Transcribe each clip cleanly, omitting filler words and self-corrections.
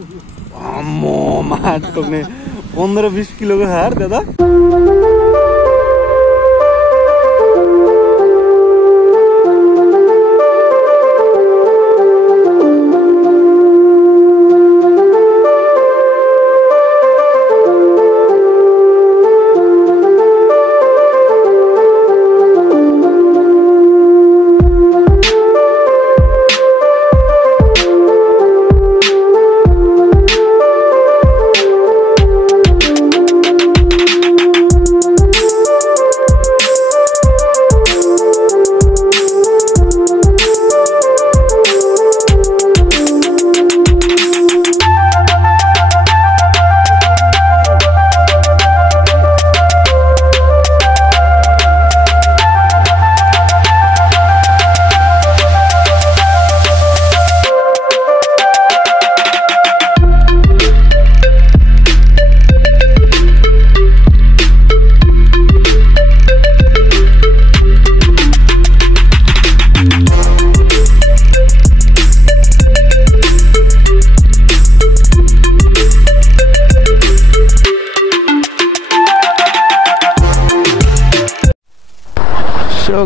आम्मो माट टोक्ने 15-20 किलोको छ यार त्यो त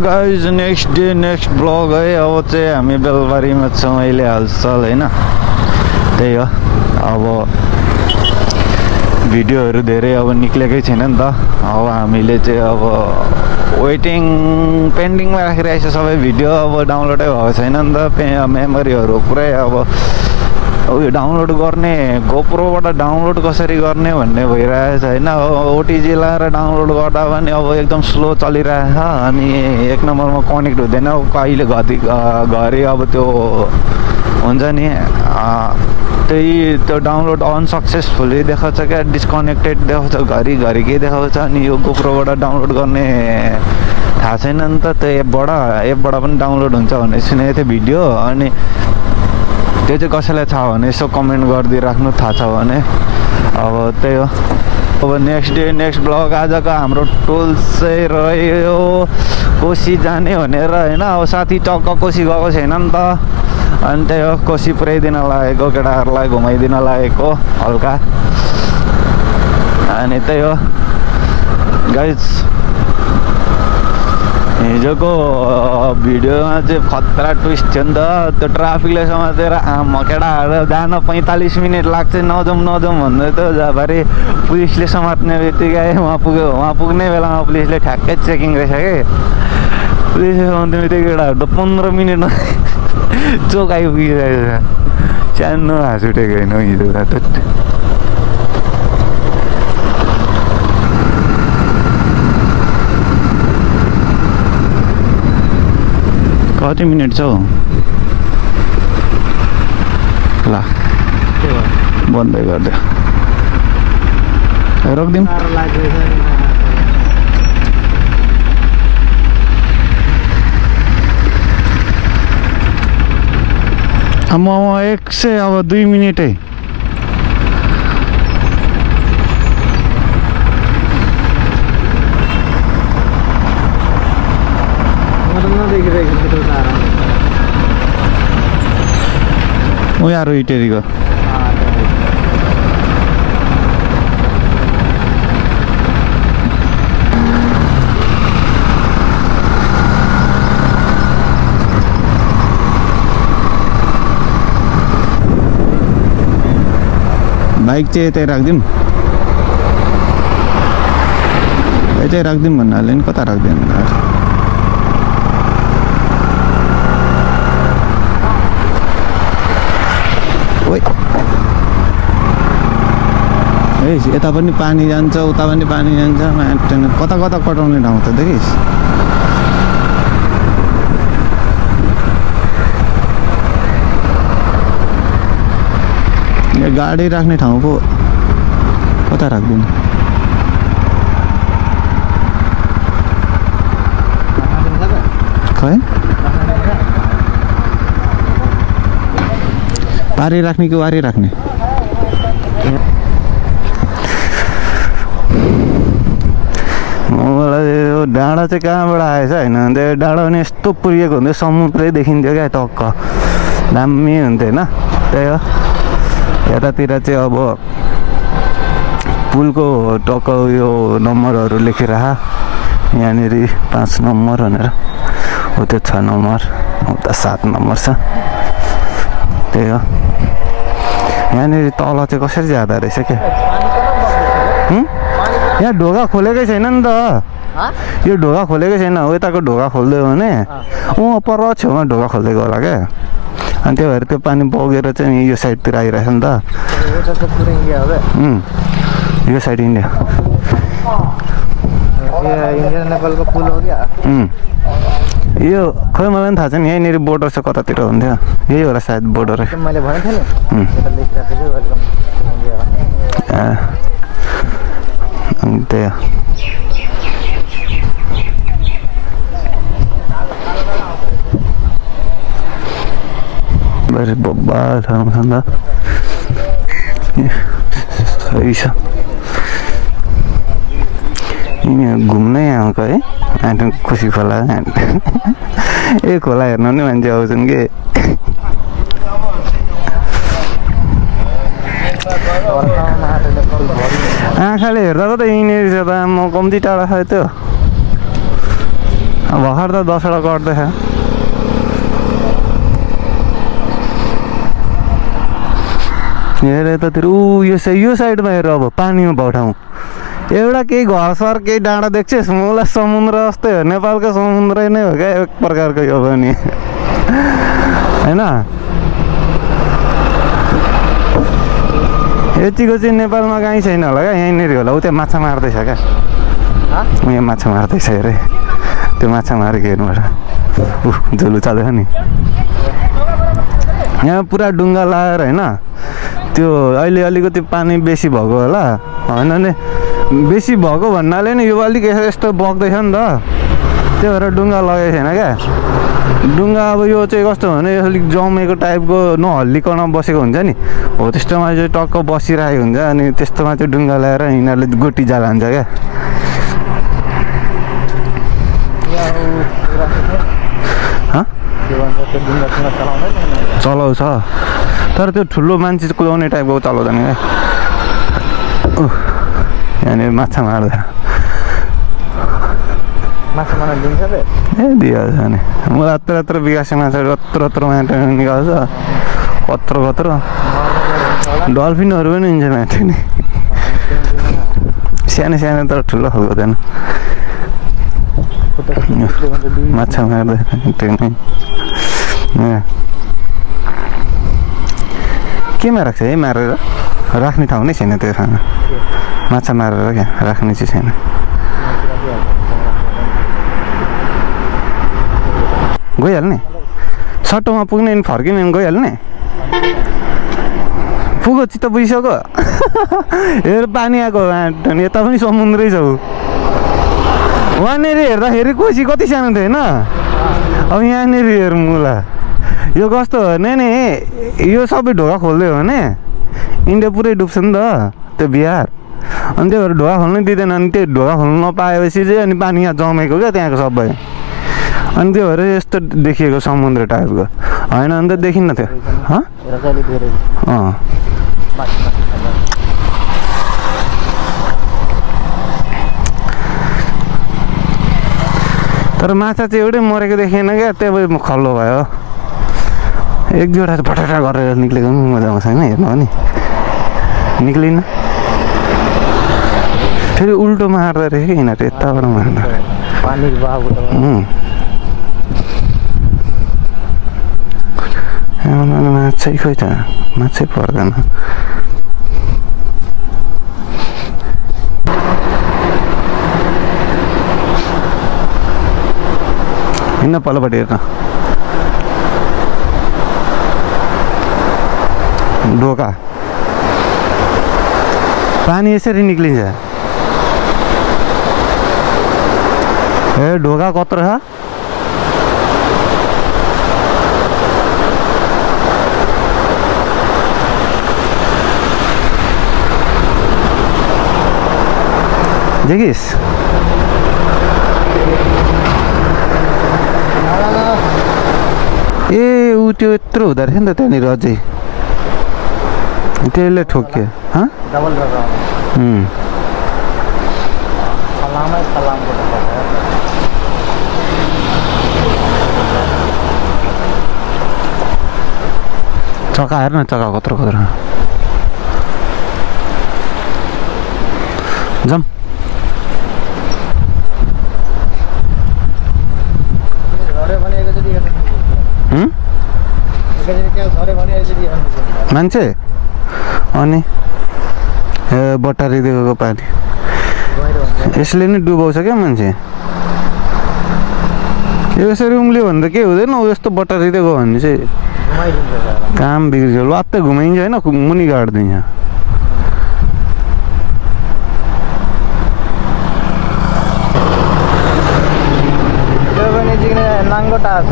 guys next day next blog है अब चाहिँ हामी बेलबारीमा छौँ अहिले हालसाल हैन त्यही हो अब भिडियोहरू धेरै अब निक्लेकै छैन नि त अब हामीले चाहिँ अब वेटिङ पेन्डिङमा राखिरहेको छ सबै भिडियो अब डाउनलोडै भएको छैन नि त मेमोरीहरू पुरै अब उयो डाउनलोड गर्ने गोप्रोबाट डाउनलोड कसरी गर्ने भन्ने भइरहेछ हैन ओटिजी लाएर डाउनलोड गर्दा पनि अब एकदम स्लो चलिरहेछ अनि एक नम्बरमा कनेक्ट हुँदैन कहिले घरि अब त्यो हुन्छ नि त्यही त्यो डाउनलोड अनसक्सेसफुली देखाउँछ क्या डिस्कनेक्टेड देखाउँछ घरि के देखाउँछ अनि यो गोप्रोबाट डाउनलोड गर्ने थाहा छैन नि त त्यो एपबाट पनि डाउनलोड हुन्छ भन्ने सुनेको थिएँ भिडियो अनि त्यो चाहिँ कसैलाई थाहा भने यसो कमेन्ट गरिदिइराख्नु थाहा छ भने अब त्यही हो अब नेक्स्ट डे नेक्स्ट ब्लग आजको हाम्रो टुल चाहिँ रह्यो कोसी जाने भनेर होइन अब साथी टक्क कोसी गएको छैन नि त अनि त्यही हो कोसी पुर्याइदिन लागेको केटाहरूलाई घुमाइदिन लागेको हल्का अनि त्यही हो गाइज हिजोको भिडियोमा चाहिँ खतरा ट्विस्ट थियो नि त त्यो ट्राफिकले समातेर आमा केटाहरू जान 45 मिनट लाग्छ नजाउँ भन्दै थियो जहाँभरि पुलिसले समात्ने बित्तिकै वहाँ पुग्ने बेलामा पुलिसले ठ्याक्कै चेकिङ रहेछ कि पुलिसले समात्ने बित्तिकै केटाहरू त 15 मिनटमा चोक आइपुगिरहेको छ सानो हाँस उठेको होइन हिजो त कति मिनट छ ल बन्दै गरिदियो रोकिदिउँ म 100 अब 2 मिनटै यारो इटेरीको बाइक चाहिँ यतै राखिदिउँ भन्नाले नि कता राख्दैन यता पनि पानी जान्छ उता पनि पानी जान्छ कता कटाउने ठाउँ त देखिस् यहाँ गाडी राख्ने ठाउँ पो कता राख्दिनु खै पारी राख्ने कि वारी राख्ने मलाई डाँडा चाहिँ कहाँबाट आएछ होइन त्यो डाँडा पनि यस्तो पुगेको हुन्थ्यो समुद्रै देखिन्थ्यो क्या टक्क दामी हुन्थ्यो होइन त्यही हो यतातिर चाहिँ अब पुलको टक्क यो नम्बरहरू लेखेर यहाँनिर 5 नम्बर भनेर हो त्यो 6 नम्बर उता 7 नम्बर छ त्यही हो यहाँनिर तल चाहिँ कसरी जाँदा रहेछ क्या यहाँ ढोका खोलेकै छैन नि त यो ढोका खोलेकै छैन यताको ढोका खोलिदियो भने पर छेउमा ढोका खोलिदिएको होला क्या अनि त्यही भएर त्यो पानी बगेर चाहिँ यो साइडतिर आइरहेछ नि त यो साइड इन्डिया नेपालको पुल हो क्या यो खोइ मलाई पनि थाहा छैन यहीँनिर बोर्डर छ कतातिर हुन्थ्यो यही होला सायद बोर्डर मैले भनेको थिएँ नि त्यही हो बरे बब्बा ठाउँमा छ नि त सही छ यिनीहरू घुम्नै आएको है आँट खुसी खोला ए खोला हेर्न पनि मान्छे आउँछन् कि आँखाले हेर्दा त यहीँनिर छ त म कम्ती टाढा छ त्यो भर्खर त 10 वटा गर्दैछ हेर यतातिर यो साइडमा हेर अब पानीमा भएको ठाउँ एउटा केही घरसर केही डाँडा देख्छस् मलाई समुद्र जस्तै हो नेपालको समुद्रै नै हो क्या एक प्रकारको यो पनि होइन यतिको चाहिँ नेपालमा कहीँ छैन होला क्या यहीँनिर होला ऊ त्यहाँ माछा मार्दैछ क्या यहाँ माछा मार्दैछ अरे त्यो माछा मारेको हेर्नुबाट झुलु चल्दैछ नि यहाँ पुरा डुङ्गा लगाएर होइन त्यो अहिले अलिकति पानी बेसी भएको होला होइन नि बेसी भएको भन्नाले नि यो अलिक यस्तो बग्दैछ नि त त्यही भएर डुङ्गा लगेको छैन क्या डुङ्गा अब यो चाहिँ कस्तो भने अलिक जमेको टाइपको नहल्लिकन बसेको हुन्छ नि हो त्यस्तोमा चाहिँ टक्क बसिरहेको हुन्छ अनि त्यस्तोमा चाहिँ डुङ्गा ल्याएर यिनीहरूले गोटी जाल हान्छ क्या चलाउँछ तर त्यो ठुलो मान्छे कुदाउने टाइपको चलाउँदैन क्या यहाँनिर माछा मार्दा माछा मार्न दिन्छ त ए दिइहाल्छ नि म यत्रो विकासे माछा यत्रो माटो निकाल्छ कत्रो डल्फिनहरू पनि हुन्छ माटो नि सानो तर ठुलो खालको थिएन माछा मार्दा त्यो नै केमा राख्छ है मारेर राख्ने ठाउँ नै छैन त्यो ठाउँमा माछा मारेर क्या राख्ने चाहिँ छैन गइहाल्ने सटोमा पुग्ने नि फर्किने गइहाल्ने पुगो चित्त बुझिसक्यो हेर पानी आएको यता पनि समुद्रै छ वहाँनिर हेर्दाखेरि कोसी कति सानो थियो होइन अब यहाँनिर हेर मुला यो कस्तो भने नि यो सबै ढोका खोलिदियो भने इन्डिया पुरै डुब्छ नि त त्यो बिहार अनि त्यही भएर ढोका खोल्नै दिँदैन अनि त्यो ढोका खोल्नु नपाएपछि चाहिँ अनि पानी यहाँ जमेको क्या त्यहाँको सबै अनि त्यो भएर यस्तो देखिएको समुद्र टाइपको होइन अन्त देखिन्न थियो तर माछा चाहिँ एउटै मरेको देखिएन क्या त्यही खल्लो भयो एक दुईवटा भटाटा गरेर निक्लेको पनि मजा आउँछ होइन हेर्नु हो नि निक्लिन फेरि उल्टो मार्दो रहेछ कि यिनीहरू यताबाट मार्दा माछै खोइ त माछै पर्दैन हिँड्न पल्लोपट्टि हेर्न ढोका पानी यसरी निक्लिन्छ ए ढोका कत्रो छ देखिस् ए ऊ त्यो यत्रो हुँदो रहेछ नि त त्यहाँनिर अझै त्यसले ठोक्यो हाँ डबल गरेर फलामै फलामको ढोका छ चक्का हेर न चक्का कत्रो कत्रो जाम मान्छे अनि बटारी दिएको पानी यसले नै डुबाउँछ क्या मान्छे यसरी उम्ल्यो भने त के हुँदैन यस्तो बटारी दिएको भने चाहिँ काम बिग्रिन्छ लत्तै घुमाइन्छ होइन मुनि गाडिदिन्छ नाङ्गो टाढो छ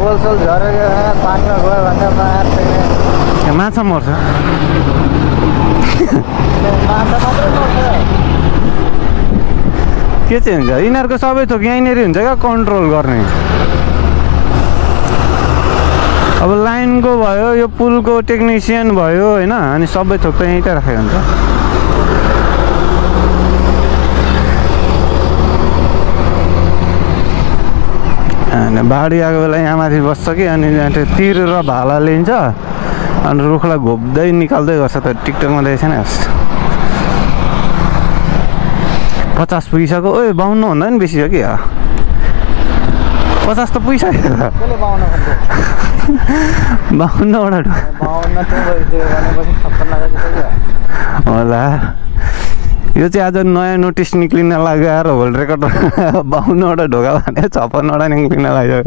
पोलसोल झरेर पानीमा गयो भने माछा मर्छ माछा मात्रै मर्छ के चाहिँ हुन्छ यिनीहरूको सबै थोक यहीँनिर हुन्छ क्या कन्ट्रोल गर्ने अब लाइनको भयो यो पुलको टेक्निसियन भयो होइन अनि सबै थोक त यहीँ त राखेको हुन्छ अनि बाढी आएको बेला यहाँ माथि बस्छ कि अनि यहाँ तिर र भाला लिन्छ अनि रुखलाई घोप्दै निकाल्दै गर्छ त टिकटकमा देखेको छैन 50 पुगिसक्यो ओए 52 भन्दा नि बेसी हो कि 50 त पुगिसक्यो 52 होला यो चाहिँ आज नयाँ नोटिस निक्लिन लाग्यो र होल्ड रेकर्ड 52वटा ढोका भने 56वटा निक्लिन लाग्यो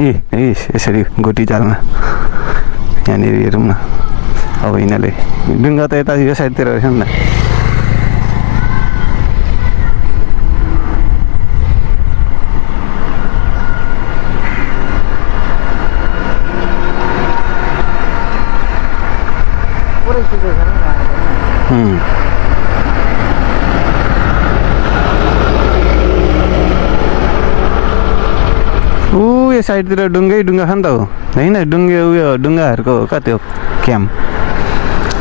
ए यसरी गोटी जालमा यहाँनिर हेरौँ न अब यिनीहरूले डुङ्गा त यता यो साइडतिर रहेछ नि त यो साइडतिर डुङ्गै डुङ्गा छ नि त हो होइन डुङ्गे उयो डुङ्गाहरूको कति हो क्याम्प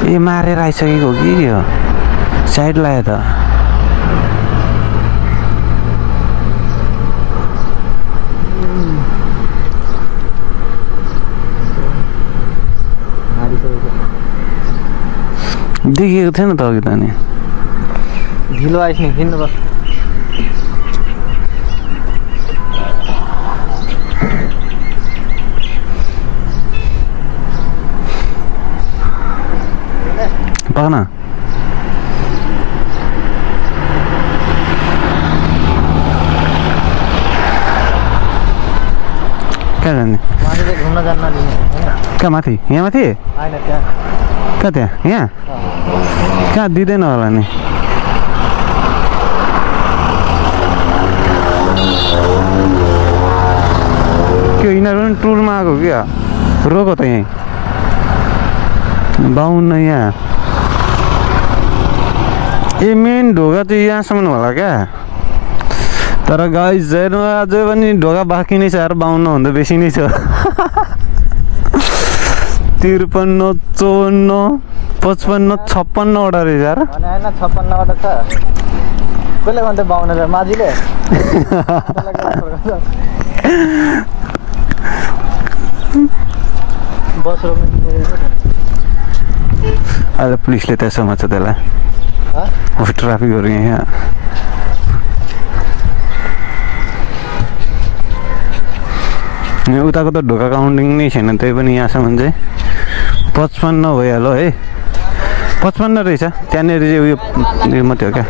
ए मारेर आइसकेको कि यो साइड लाग्यो त देखेको थिएन त अघि त नि ढिलो आइस नि हिँड्नु बस पान कहाँ जाने घुम्न जान्न कहाँ माथि यहाँ माथि कहाँ त्यहाँ यहाँ कहाँ दिँदैन होला नि के यिनीहरू पनि टुरमा आएको क्या रोको त यहीँ 52 यहाँ ए मेन ढोका चाहिँ यहाँसम्म होला क्या तर गाइस हेर्नु अझै पनि ढोका बाँकी नै छ यार 52 भन्दा बेसी नै छ 53 54 55 56वटा रहेछ यार होइन 56वटा छ कसले भन्थे 52 माझीले बस रोक्नु अहिले पुलिसले त्यहाँ समात्छ त्यसलाई ट्राफिकहरू यहाँ उताको त ढोका काउन्टिङ नै छैन त्यही पनि यहाँसम्म चाहिँ 55 भइहाल्यो है 55 रहेछ त्यहाँनिर चाहिँ उयो मात्रै हो क्या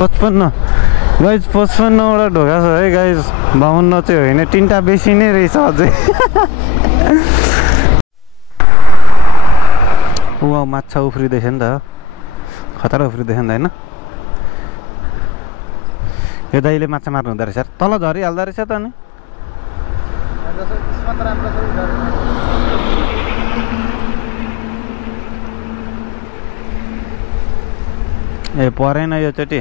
55 गाइज 55वटा ढोका छ है गाइज 52 चाहिँ होइन 3टा बेसी नै रहेछ अझै उहाँ माछा उफ्रिँदैछ नि त खतरा उफ्रिँदैछ नि त होइन यो दाइले माछा मार्नु हुँदो रहेछ तल झरिहाल्दो रहेछ त अनि ए परेन यो चोटि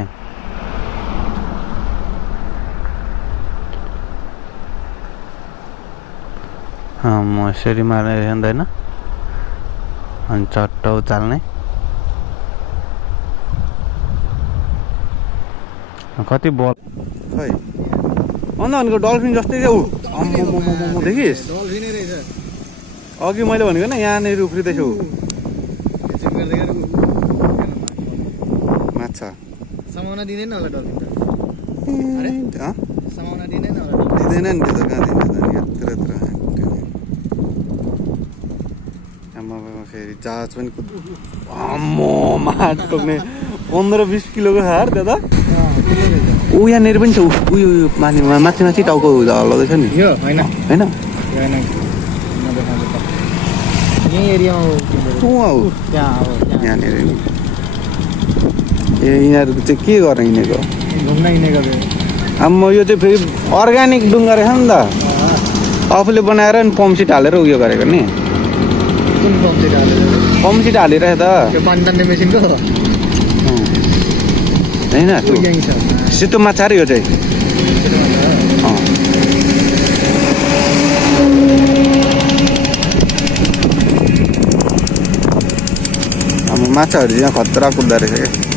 म यसरी मार्ने जान्दैन अनि चट्ट उचाल्ने कति बल खै अन्त भनेको डल्फिन जस्तै क्या ऊ देखिस् अघि मैले भनेको न यहाँनिर उफ्रिँदैछ ऊ माछा समाउन दिँदैन होला डल्फिन त समाउन दिँदैन होला दिँदैन नि त्यो त कहाँ दिन्छ त यत्र यत्र फेरि जहाज पनि माट टोक्ने 15-20 किलोको हार दादा ऊ यहाँनिर पनि छ उयो माथि माथि माथि टाउको हल्लाउँदैछ नि यो होइन होइन यही एरियामा यहाँनिर नि ए यिनीहरू चाहिँ के गरेर हिँडेको घुम्न हिँडेको अब यो चाहिँ फेरि अर्ग्यानिक डुङ्गा रहेछ नि त आफूले बनाएर नि पम्पसिट हालेर उयो गरेको नि कुन पम्पसिट हालेर पम्पसिट हालिरहेछ त त्यो पानी तान्ने मेसिनको होइन सेतो माछा रे यो चाहिँ अब माछाहरू यहाँ खतरा कुद्दो रहेछ क्या